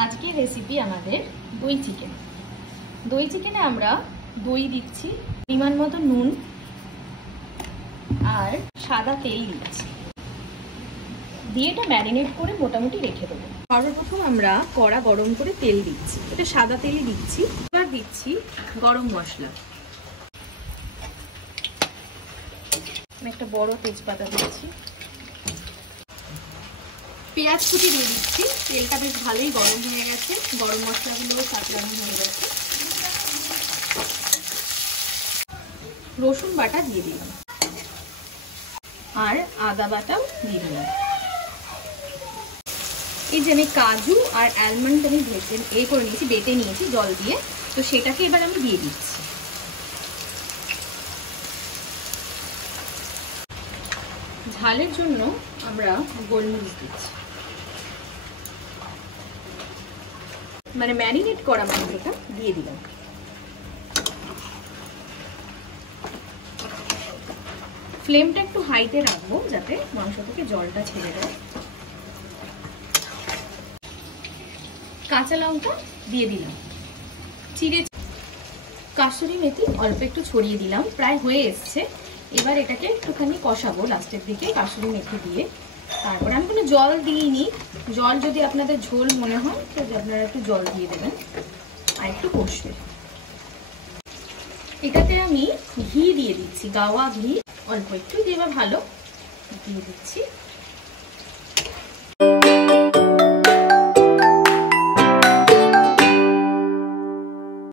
আজকের রেসিপি আমাদের দই চিকেন। দই চিকেনে আমরা দই দিচ্ছি, পরিমাণ মতো নুন আর সাদা তেল দিচ্ছি, দিয়ে এটা ম্যারিনেট করে মোটামুটি রেখে দেবো। সর্বপ্রথম আমরা কড়া গরম করে তেল দিচ্ছি, এটা সাদা তেলই দিচ্ছি। এবার দিচ্ছি গরম মশলা, একটা বড় তেজপাতা দিচ্ছি, পেঁয়াজ কুচি দিয়ে দিচ্ছি। তেলটা বেশ ভালোই গরম হয়ে গেছে, গরম মশলাগুলো সাঁতলানো হয়ে গেছে। রসুন বাটা দিয়ে দিলাম আর আদা বাটাও দিয়ে দিলাম। এই যে আমি কাজু আর অ্যালমন্ড আমি করে নিয়েছি, বেটে নিয়েছি জল দিয়ে, তো সেটাকে এবার আমি দিয়ে দিচ্ছি। ঝালের জন্য আমরা গোলমরিচ দিচ্ছি, মানে ম্যারিনেট করা মাংসটা দিয়ে দিলাম। ফ্লেমটা একটু হাইতে রাখবো যাতে মাংস থেকে জলটা ছেড়ে দেয়। কাঁচা লঙ্কা দিয়ে দিলাম, চিড়ে কাসুরি মেথি অল্প একটু ছড়িয়ে দিলাম। প্রায় হয়ে এসছে, এবার এটাকে একটুখানি কষাবো লাস্টের দিকে কাসুরি মেথি দিয়ে। তারপর আমি কোনো জল দিইনি, জল যদি আপনাদের ঝোল মনে হয় তো আপনারা একটু জল দিয়ে দেবেন আর একটু কষবে। এটাতে আমি ঘি দিয়ে দিচ্ছি, গাওয়া ঘি অল্প একটু দিয়ে ভালো দিয়ে দিচ্ছি।